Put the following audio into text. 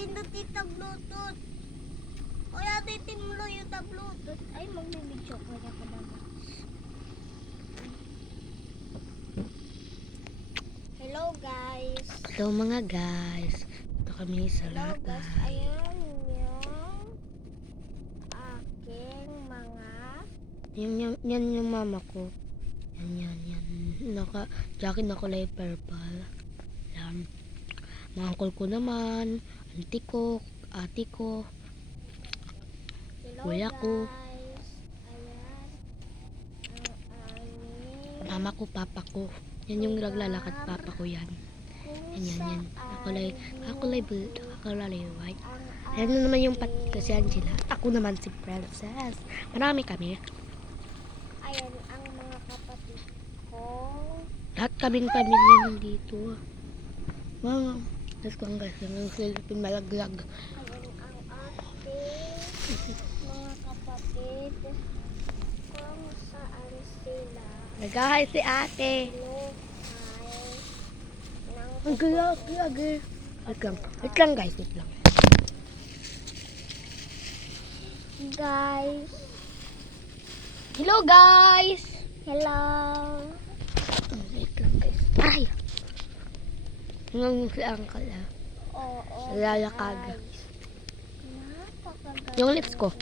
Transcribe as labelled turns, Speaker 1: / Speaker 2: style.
Speaker 1: pindutin ta Bluetooth. Kaya titin mo yung ta Bluetooth. Ay, magbibidyo ko niya ko naman. Hello guys.
Speaker 2: Hello mga guys. Ito kami sa
Speaker 1: Hello guys.
Speaker 2: latay.
Speaker 1: Ayan yung aking mga
Speaker 2: Yan, yan, yan yung mama ko. Yan, yan, yan. Naka, jacket na kulay purple. Yan. Mga uncle ko naman. Auntie ko. Ate ko. Kuya ko. Mama ko, papa ko. Yan yung naglalakad papa ko yan. Yan, yan, yan. Nakulay blue, nakulay white. Ayan na naman yung pat ko si Angela. Ako naman si Princess. Marami kami.
Speaker 1: Ayan ang mga kapatid ko.
Speaker 2: Lahat kaming pamilya nandito. Mga, let's go guys. Yung Philippine malaglag.
Speaker 1: Ang ating mga kapatid. Kung saan sila.
Speaker 2: Nag-hi si ate. Ang galag, galag. Wait lang. Wait lang guys, wait lang.
Speaker 1: Guys.
Speaker 2: Hello guys!
Speaker 1: Hello.
Speaker 2: Wait lang guys. Ay! Yung si uncle ah.
Speaker 1: Oo. Napakaganda
Speaker 2: Yung lips ko.